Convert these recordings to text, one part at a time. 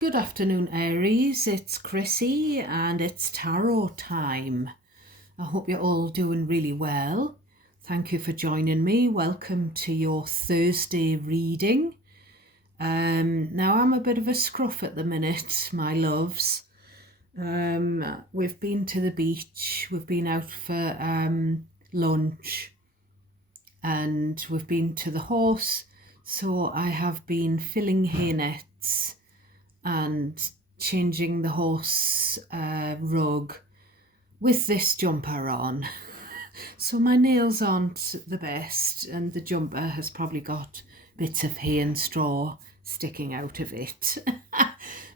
Good afternoon, Aries. It's Chrissy and it's tarot time. I hope you're all doing really well. Thank you for joining me. Welcome to your Thursday reading. Now, I'm a bit of a scruff at the minute, my loves. We've been to the beach, we've been out for lunch, and we've been to the horse. So I have been filling hay nets and changing the horse rug with this jumper on. So my nails aren't the best, and the jumper has probably got bits of hay and straw sticking out of it.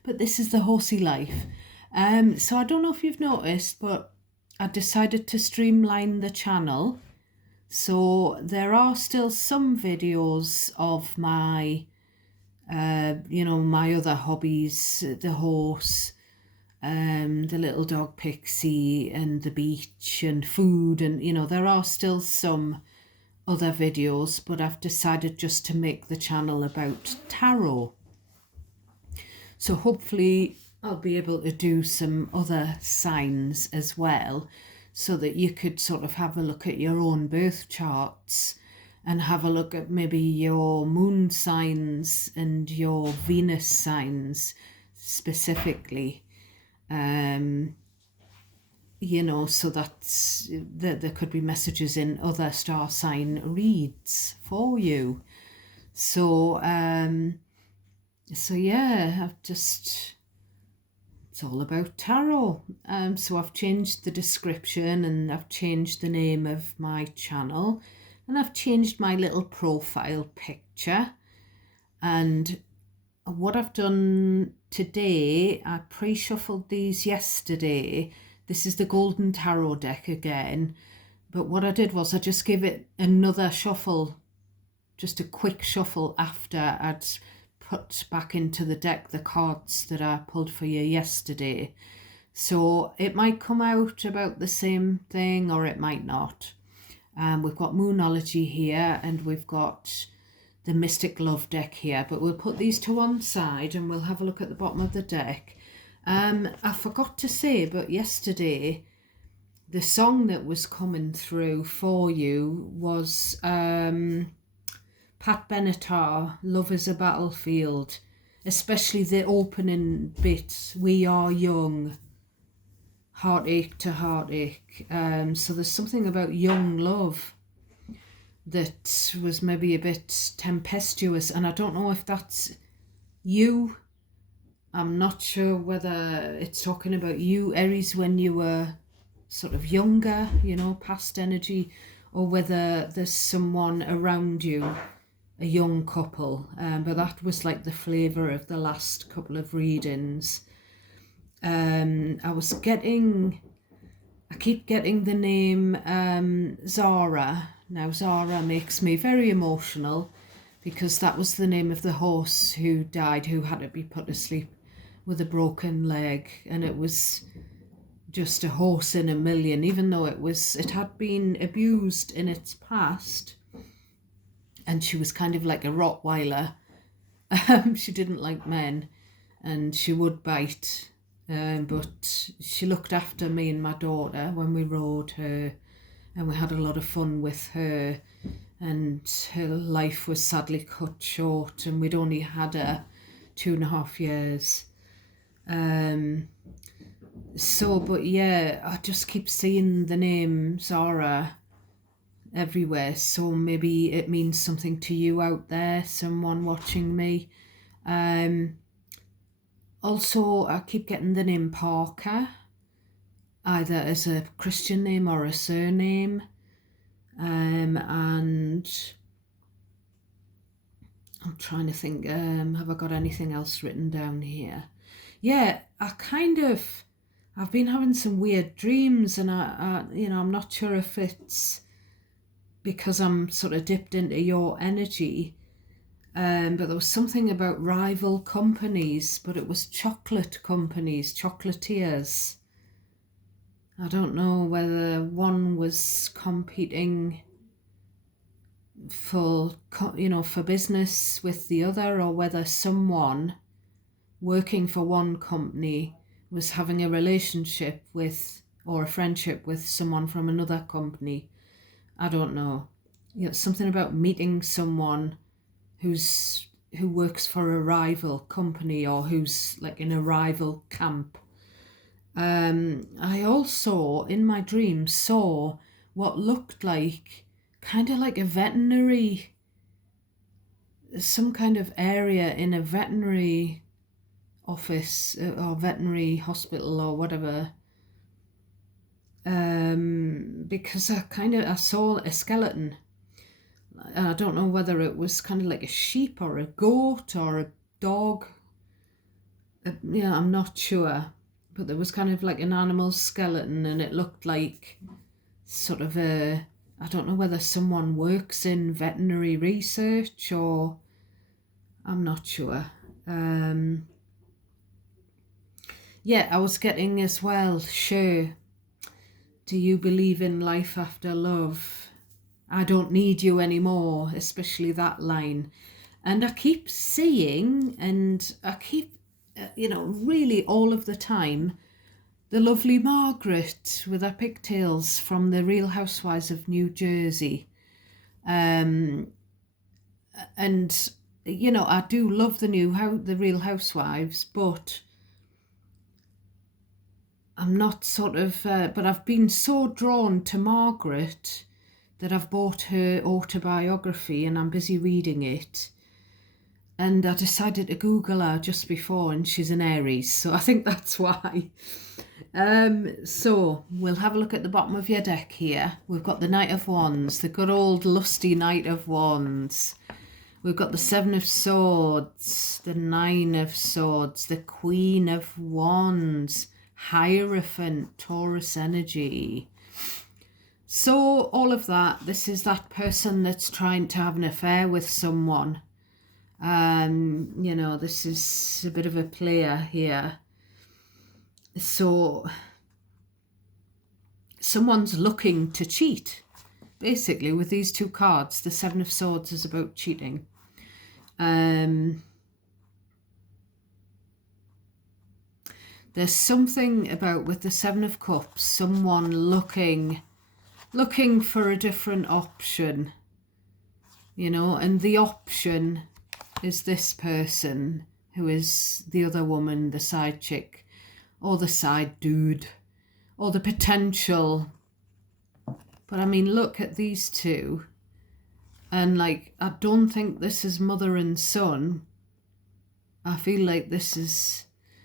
But this is the horsey life. So I don't know if you've noticed, but I decided to streamline the channel. So there are still some videos of my my other hobbies, the horse, the little dog Pixie, and the beach and food, and there are still some other videos, but I've decided just to make the channel about tarot. So hopefully I'll be able to do some other signs as well, so that you could sort of have a look at your own birth charts and have a look at maybe your moon signs and your Venus signs specifically. So that there could be messages in other star sign reads for you. So yeah, it's all about tarot. So I've changed the description, and I've changed the name of my channel, and I've changed my little profile picture. And what I've done today, I pre-shuffled these yesterday. This is the Golden Tarot deck again. But what I did was I just gave it another shuffle, just a quick shuffle after I'd put back into the deck the cards that I pulled for you yesterday. So it might come out about the same thing or it might not. We've got Moonology here, and we've got the Mystic Love deck here, but we'll put these to one side and we'll have a look at the bottom of the deck. I forgot to say, but yesterday the song that was coming through for you was Pat Benatar, Love is a Battlefield, especially the opening bit, We Are Young, heartache to heartache. So there's something about young love that was maybe a bit tempestuous, and I don't know if that's you. I'm not sure whether it's talking about you, Aries, when you were sort of younger, past energy, or whether there's someone around you, a young couple. But that was like the flavour of the last couple of readings. I keep getting the name Zara. Now, Zara makes me very emotional because that was the name of the horse who died, who had to be put to sleep with a broken leg. And it was just a horse in a million, even though it had been abused in its past. And she was kind of like a Rottweiler. She didn't like men and she would bite. But she looked after me and my daughter when we rode her, and we had a lot of fun with her, and her life was sadly cut short, and we'd only had her 2.5 years. But yeah, I just keep seeing the name Zara everywhere, so maybe it means something to you out there, someone watching me. Also, I keep getting the name Parker, either as a Christian name or a surname. And I'm trying to think, have I got anything else written down here? Yeah, I've been having some weird dreams, and I'm not sure if it's because I'm sort of dipped into your energy. But there was something about rival companies, but it was chocolate companies, chocolatiers. I don't know whether one was competing for business with the other, or whether someone working for one company was having a relationship with, or a friendship with, someone from another company. I don't know. Something about meeting someone who works for a rival company, or who's like in a rival camp. I also, in my dreams, saw what looked like kind of like a veterinary, some kind of area in a veterinary office, or veterinary hospital or whatever. Because I saw a skeleton. I don't know whether it was kind of like a sheep or a goat or a dog. I'm not sure. But there was kind of like an animal skeleton, and it looked like sort of I don't know whether someone works in veterinary research, or I'm not sure. I was getting as well, sure. Do you believe in life after love? I don't need you anymore, especially that line. And I keep seeing, and I keep, really all of the time, the lovely Margaret with her pigtails from the Real Housewives of New Jersey. And, I do love the Real Housewives, but I'm not but I've been so drawn to Margaret that I've bought her autobiography and I'm busy reading it. And I decided to Google her just before, and she's an Aries, so I think that's why. So we'll have a look at the bottom of your deck here. We've got the Knight of Wands, the good old lusty Knight of Wands. We've got the Seven of Swords, the Nine of Swords, the Queen of Wands, Hierophant, Taurus energy. So all of that, this is that person that's trying to have an affair with someone. This is a bit of a player here. So someone's looking to cheat, basically, with these two cards. The Seven of Swords is about cheating. There's something about, with the Seven of Cups, someone looking for a different option, and the option is this person who is the other woman, the side chick, or the side dude, or the potential. But I mean, look at these two, and I don't think this is mother and son. I feel like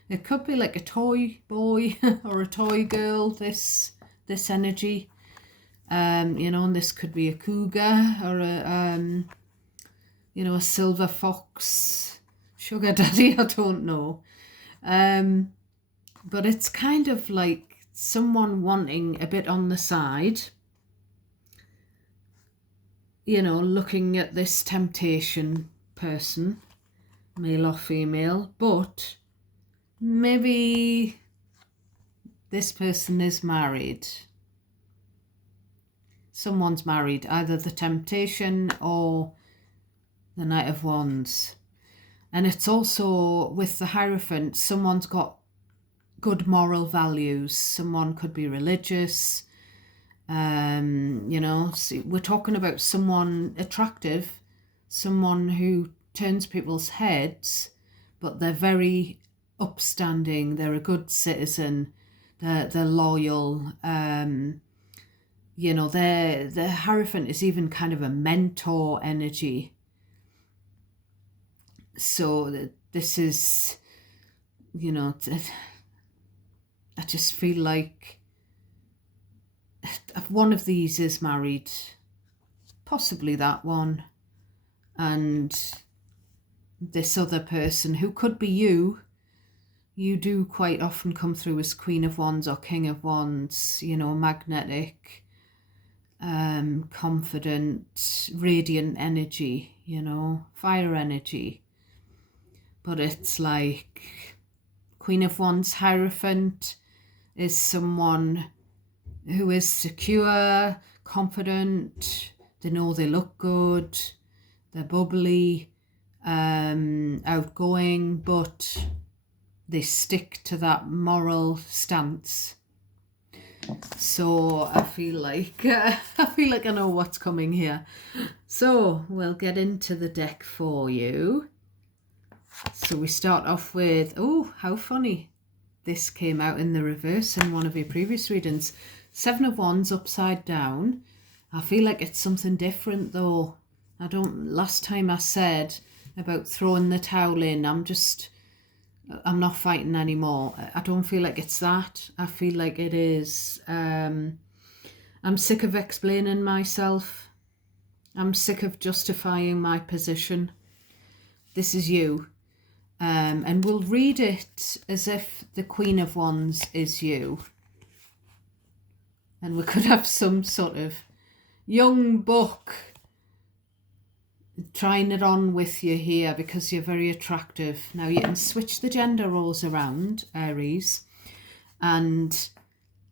it could be like a toy boy or a toy girl, this energy. And this could be a cougar, or a silver fox, sugar daddy, I don't know. But it's kind of like someone wanting a bit on the side, looking at this temptation person, male or female, but maybe this person is married. Someone's married, either the temptation or the Knight of Wands. And it's also, with the Hierophant, someone's got good moral values. Someone could be religious. We're talking about someone attractive, someone who turns people's heads, but they're very upstanding. They're a good citizen. They're loyal. The Hierophant is even kind of a mentor energy. So this is, I just feel like one of these is married, possibly that one, and this other person, who could be you do quite often come through as Queen of Wands or King of Wands, magnetic, confident, radiant energy, fire energy. But it's like Queen of Wands Hierophant is someone who is secure, confident, they know they look good, they're bubbly, outgoing, but they stick to that moral stance. So I feel like I know what's coming here. So we'll get into the deck for you. So we start off with, oh, how funny. This came out in the reverse in one of your previous readings. 7 of Wands upside down. I feel like it's something different though. Last time I said about throwing the towel in, I'm not fighting anymore. I don't feel like it's that. I feel like it is, I'm sick of explaining myself. I'm sick of justifying my position. This is you. And we'll read it as if the Queen of Wands is you. And we could have some sort of young buck trying it on with you here because you're very attractive. Now you can switch the gender roles around, Aries, and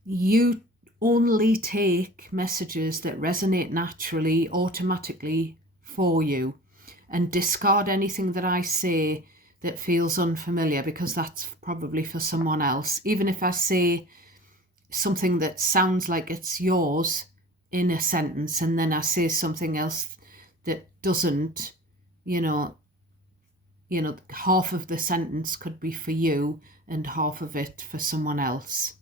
you only take messages that resonate naturally, automatically for you, and discard anything that I say that feels unfamiliar, because that's probably for someone else. Even if I say something that sounds like it's yours in a sentence and then I say something else that doesn't, half of the sentence could be for you and half of it for someone else.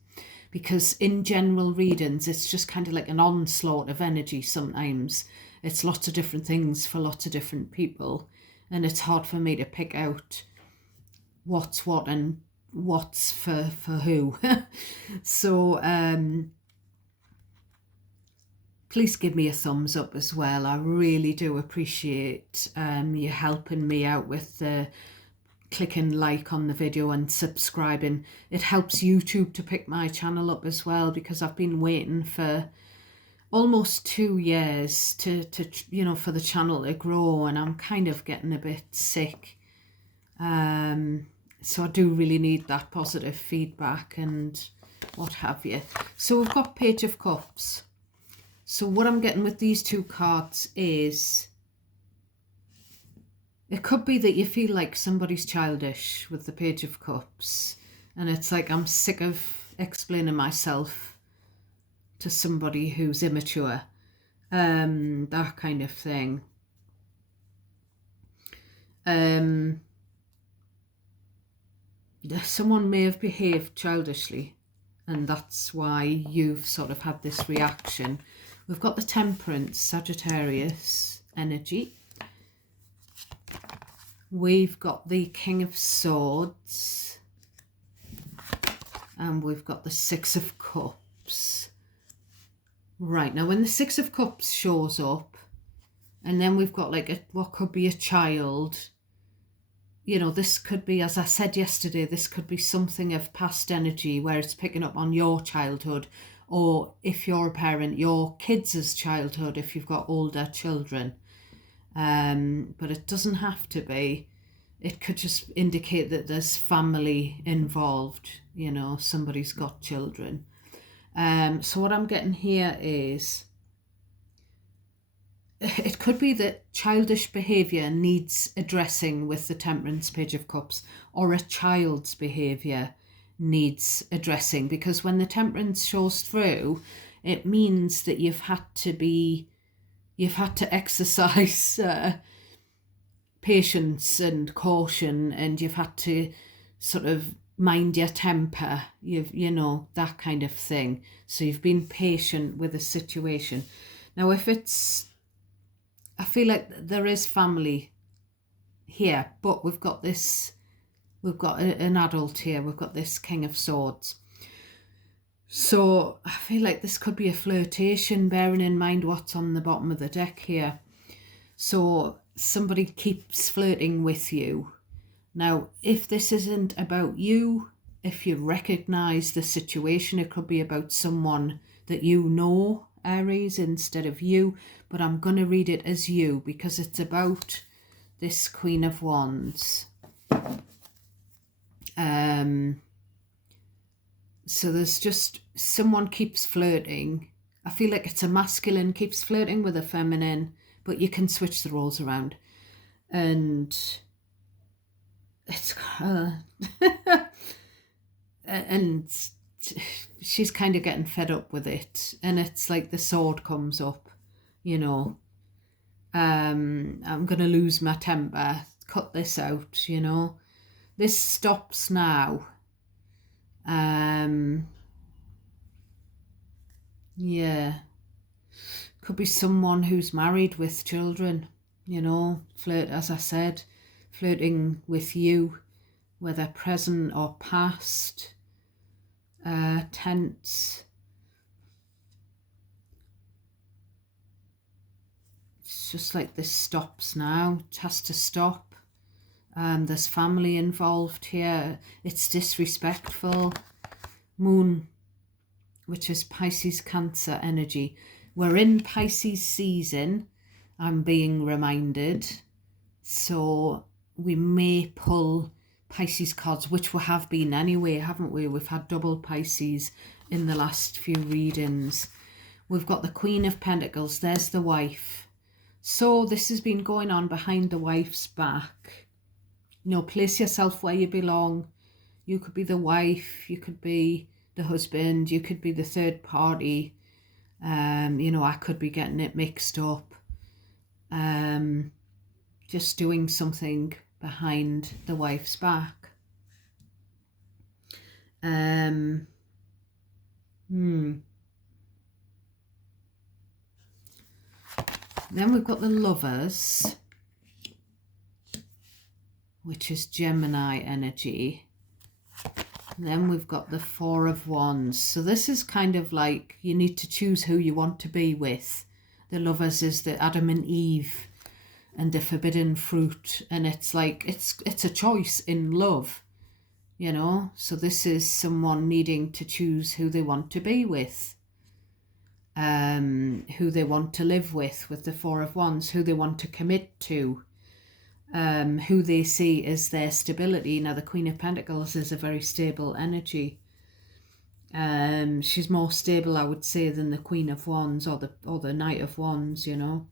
Because in general readings, it's just kind of like an onslaught of energy sometimes. It's lots of different things for lots of different people. And it's hard for me to pick out what's what and what's for who. So please give me a thumbs up as well. I really do appreciate you helping me out with the clicking like on the video and subscribing. It helps YouTube to pick my channel up as well, because I've been waiting for almost 2 years to for the channel to grow, and I'm kind of getting a bit sick. So I do really need that positive feedback and what have you. So we've got Page of Cups. So what I'm getting with these two cards is, it could be that you feel like somebody's childish with the Page of Cups. And it's like, I'm sick of explaining myself to somebody who's immature. That kind of thing. Someone may have behaved childishly, and that's why you've sort of had this reaction. We've got the Temperance, Sagittarius energy. We've got the King of Swords. And we've got the Six of Cups. Right, now when the Six of Cups shows up, and then we've got like what could be a child. This could be, as I said yesterday, this could be something of past energy where it's picking up on your childhood, or if you're a parent, your kids' childhood if you've got older children. But it doesn't have to be. It could just indicate that there's family involved, somebody's got children. So what I'm getting here is, it could be that childish behaviour needs addressing with the Temperance, Page of Cups, or a child's behaviour needs addressing, because when the Temperance shows through, it means that you've had to exercise patience and caution, and you've had to sort of mind your temper, that kind of thing. So you've been patient with a situation. Now if it's, I feel like there is family here, but we've got an adult here. We've got this King of Swords. So I feel like this could be a flirtation, bearing in mind what's on the bottom of the deck here. So somebody keeps flirting with you. Now, if this isn't about you, if you recognise the situation, it could be about someone that you know, Aries, instead of you. But I'm going to read it as you, because it's about this Queen of Wands. So there's just someone keeps flirting. I feel like it's a masculine keeps flirting with a feminine, but you can switch the roles around. And it's and she's kind of getting fed up with it, and it's like the sword comes up, you know. I'm gonna lose my temper, cut this out, you know. This stops now. Yeah, could be someone who's married with children, you know, flirt, as I said, flirting with you, whether present or past, tense. It's just like this stops now. It has to stop. There's family involved here. It's disrespectful. Moon, which is Pisces Cancer energy. We're in Pisces season, I'm being reminded. So we may pull Pisces cards, which we have been anyway, haven't we? We've had double Pisces in the last few readings. We've got the Queen of Pentacles. There's the wife. So this has been going on behind the wife's back. You know, place yourself where you belong. You could be the wife, you could be the husband, you could be the third party. You know, I could be getting it mixed up. Just doing something behind the wife's back. Then we've got the Lovers, which is Gemini energy. And then we've got the Four of Wands. So this is kind of like you need to choose who you want to be with. The Lovers is the Adam and Eve and the forbidden fruit. And it's like, it's a choice in love, you know. So this is someone needing to choose who they want to be with. Who they want to live with the Four of Wands, who they want to commit to. Who they see as their stability. Now, the Queen of Pentacles is a very stable energy. She's more stable, I would say, than the Queen of Wands or the Knight of Wands, you know.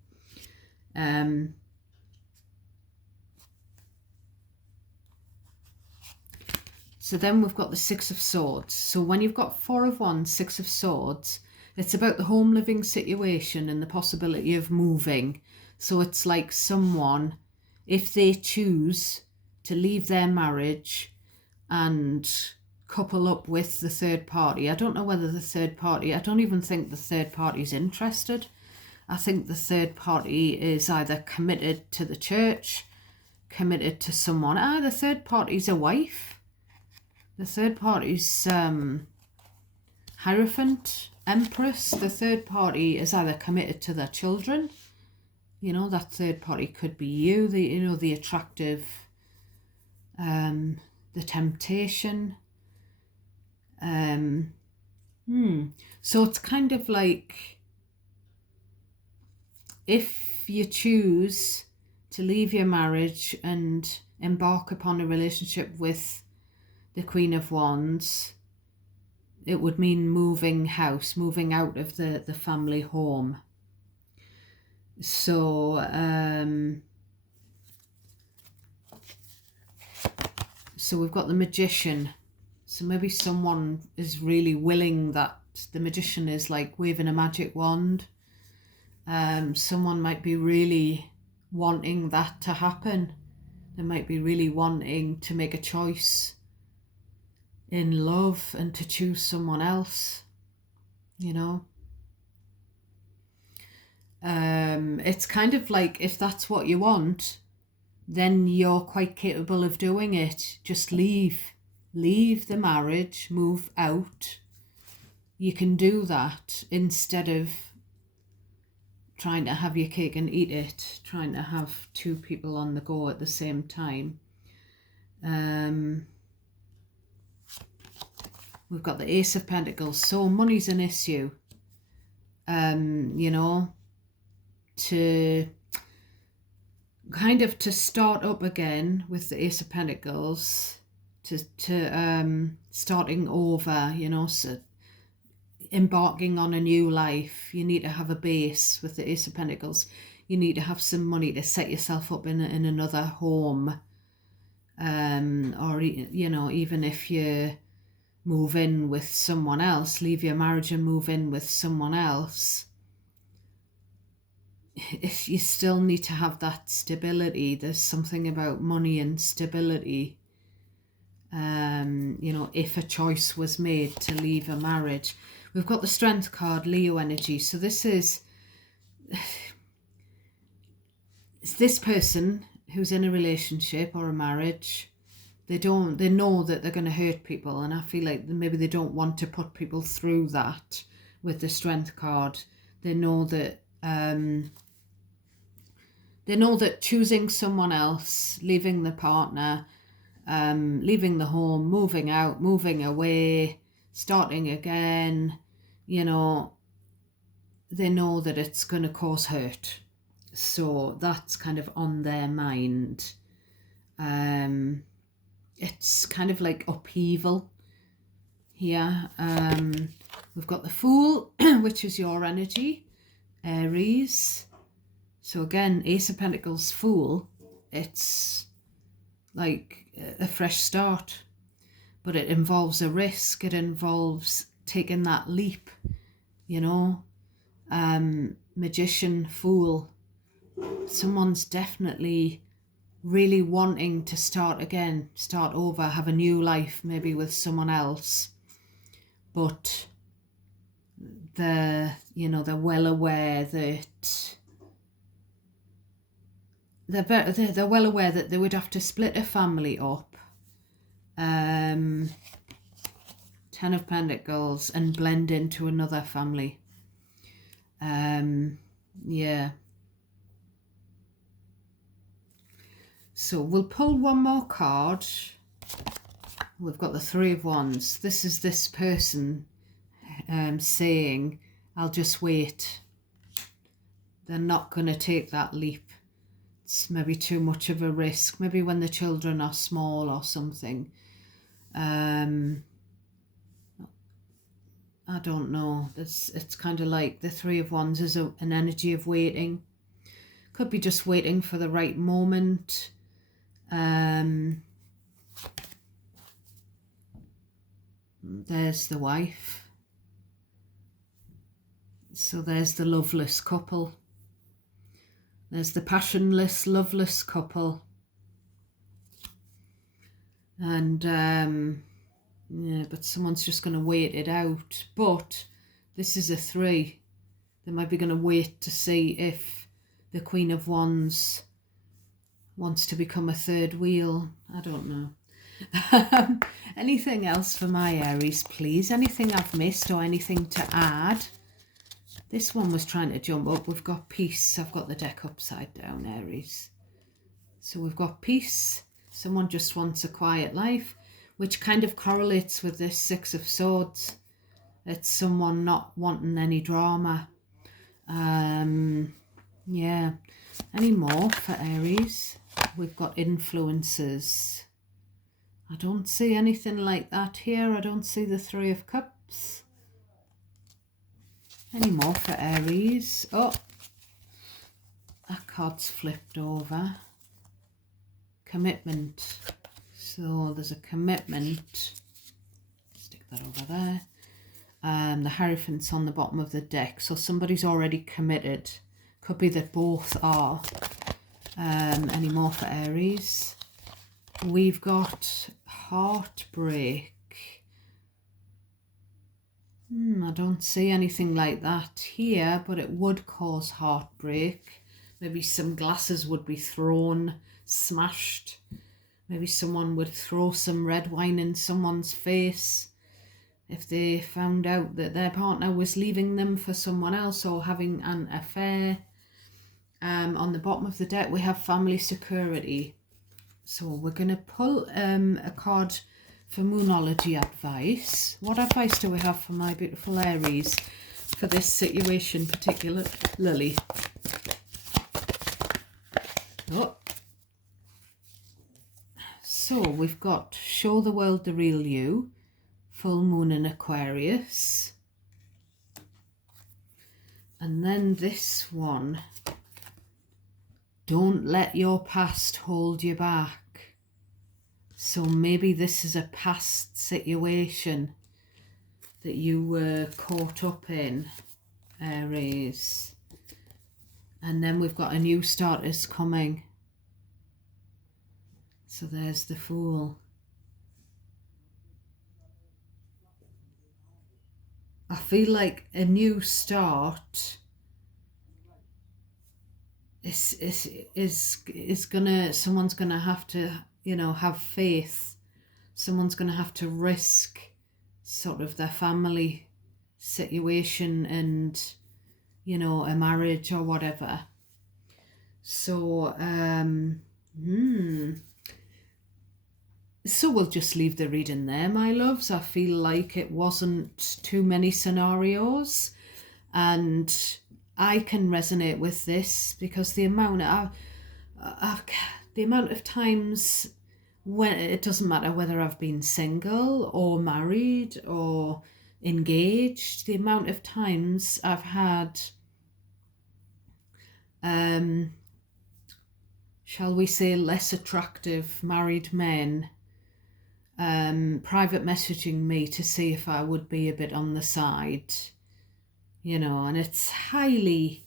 So then we've got the Six of Swords. So when you've got Four of Wands, Six of Swords, it's about the home living situation and the possibility of moving. So it's like someone, if they choose to leave their marriage and couple up with the third party, I don't know whether the third party, I don't even think the third party is interested. I think the third party is either committed to the church, committed to someone. The third party's a wife. The third party's Hierophant, Empress. The third party is either committed to their children. You know, that third party could be you, the attractive, the temptation. So it's kind of like, if you choose to leave your marriage and embark upon a relationship with the Queen of Wands, it would mean moving house, moving out of the family home. So so we've got the Magician. So maybe someone is really willing that the Magician is like waving a magic wand. Someone might be really wanting that to happen. They might be really wanting to make a choice in love and to choose someone else, you know. It's kind of like, if that's what you want, then you're quite capable of doing it. Just leave the marriage, move out. You can do that instead of trying to have your cake and eat it, trying to have two people on the go at the same time. We've got the Ace of Pentacles. So money's an issue. You know, to kind of to start up again with the Ace of Pentacles, to starting over, you know, so embarking on a new life, you need to have a base with the Ace of Pentacles. You need to have some money to set yourself up in another home. or, you know, even if you move in with someone else, leave your marriage and move in with someone else, if you still need to have that stability, there's something about money and stability. You know, if a choice was made to leave a marriage. We've got the Strength card, Leo energy. So this is this person who's in a relationship or a marriage. They know that they're going to hurt people, and I feel like maybe they don't want to put people through that. With the Strength card, they know that choosing someone else, leaving the partner, leaving the home, moving out, moving away, starting again, you know, they know that it's going to cause hurt. So that's kind of on their mind. It's kind of like upheaval here. We've got the Fool, which is your energy, Aries. So again, Ace of Pentacles, Fool, it's like a fresh start, but it involves a risk. It involves taking that leap, you know. Magician, Fool, someone's definitely really wanting to start again, start over, have a new life, maybe with someone else, but they're well aware that they're well aware that they would have to split a family up. Ten of Pentacles, and blend into another family. Yeah. So we'll pull one more card. We've got the Three of Wands. This is this person saying, I'll just wait. They're not going to take that leap. It's maybe too much of a risk. Maybe when the children are small or something. I don't know. It's kind of like the Three of Wands is an energy of waiting. Could be just waiting for the right moment. There's the wife. So there's the loveless couple. There's the passionless, loveless couple. And, yeah, but someone's just going to wait it out. But this is a 3. They might be going to wait to see if the Queen of Wands wants to become a third wheel. I don't know. Anything else for my Aries, please? Anything I've missed or anything to add? This one was trying to jump up. We've got peace. I've got the deck upside down, Aries. So we've got peace. Someone just wants a quiet life, which kind of correlates with this Six of Swords. It's someone not wanting any drama. Yeah. Any more for Aries? We've got influences. I don't see anything like that here. I don't see the Three of Cups. Any more for Aries? Oh, that card's flipped over. Commitment. So there's a commitment. Stick that over there. The Hierophant's on the bottom of the deck. So somebody's already committed. Could be that both are. Any more for Aries? We've got heartbreak. I don't see anything like that here, but it would cause heartbreak. Maybe some glasses would be thrown, smashed. Maybe someone would throw some red wine in someone's face if they found out that their partner was leaving them for someone else or having an affair. On the bottom of the deck, we have family security. So we're going to pull a card for Moonology advice. What advice do we have for my beautiful Aries for this situation particularly? Oh. So we've got Show the World the Real You, Full Moon in Aquarius. And then this one, Don't let your past hold you back. So maybe this is a past situation that you were caught up in, Aries. And then we've got a new start is coming. So there's the Fool. I feel like a new start is gonna, someone's gonna have to, you know, have faith. Someone's gonna have to risk sort of their family situation and, you know, a marriage or whatever. So so we'll just leave the reading there, my loves. I feel like it wasn't too many scenarios, and I can resonate with this because the amount of times when it doesn't matter whether I've been single or married or engaged, the amount of times I've had shall we say less attractive married men private messaging me to see if I would be a bit on the side, you know, and it's highly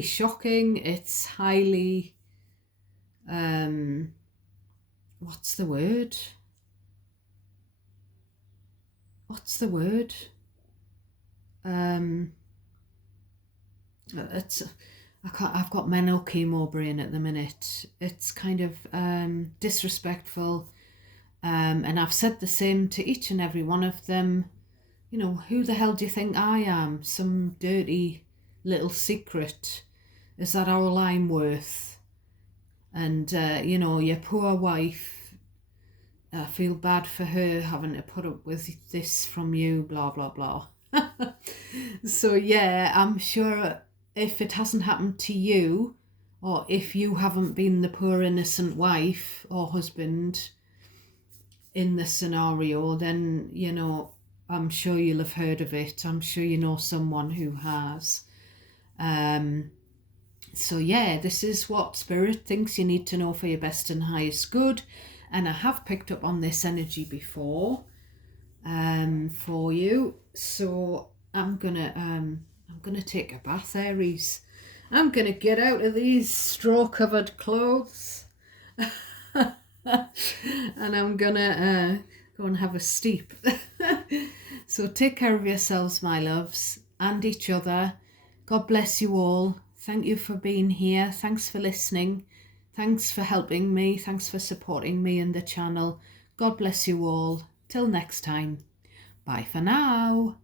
shocking. It's highly what's the word? It's I've got mental chemo brain at the minute. It's kind of disrespectful, and I've said the same to each and every one of them. You know, who the hell do you think I am? Some dirty little secret? Is that all I'm worth? And you know, your poor wife, I feel bad for her having to put up with this from you, blah blah blah. So yeah, I'm sure if it hasn't happened to you, or if you haven't been the poor innocent wife or husband in the scenario, then, you know, I'm sure you'll have heard of it. I'm sure you know someone who has. So yeah, this is what Spirit thinks you need to know for your best and highest good. And I have picked up on this energy before for you. So I'm gonna take a bath, Aries. I'm gonna get out of these straw-covered clothes. And I'm gonna go and have a steep. So take care of yourselves, my loves, and each other. God bless you all. Thank you for being here. Thanks for listening. Thanks for helping me. Thanks for supporting me in the channel. God bless you all. Till next time. Bye for now.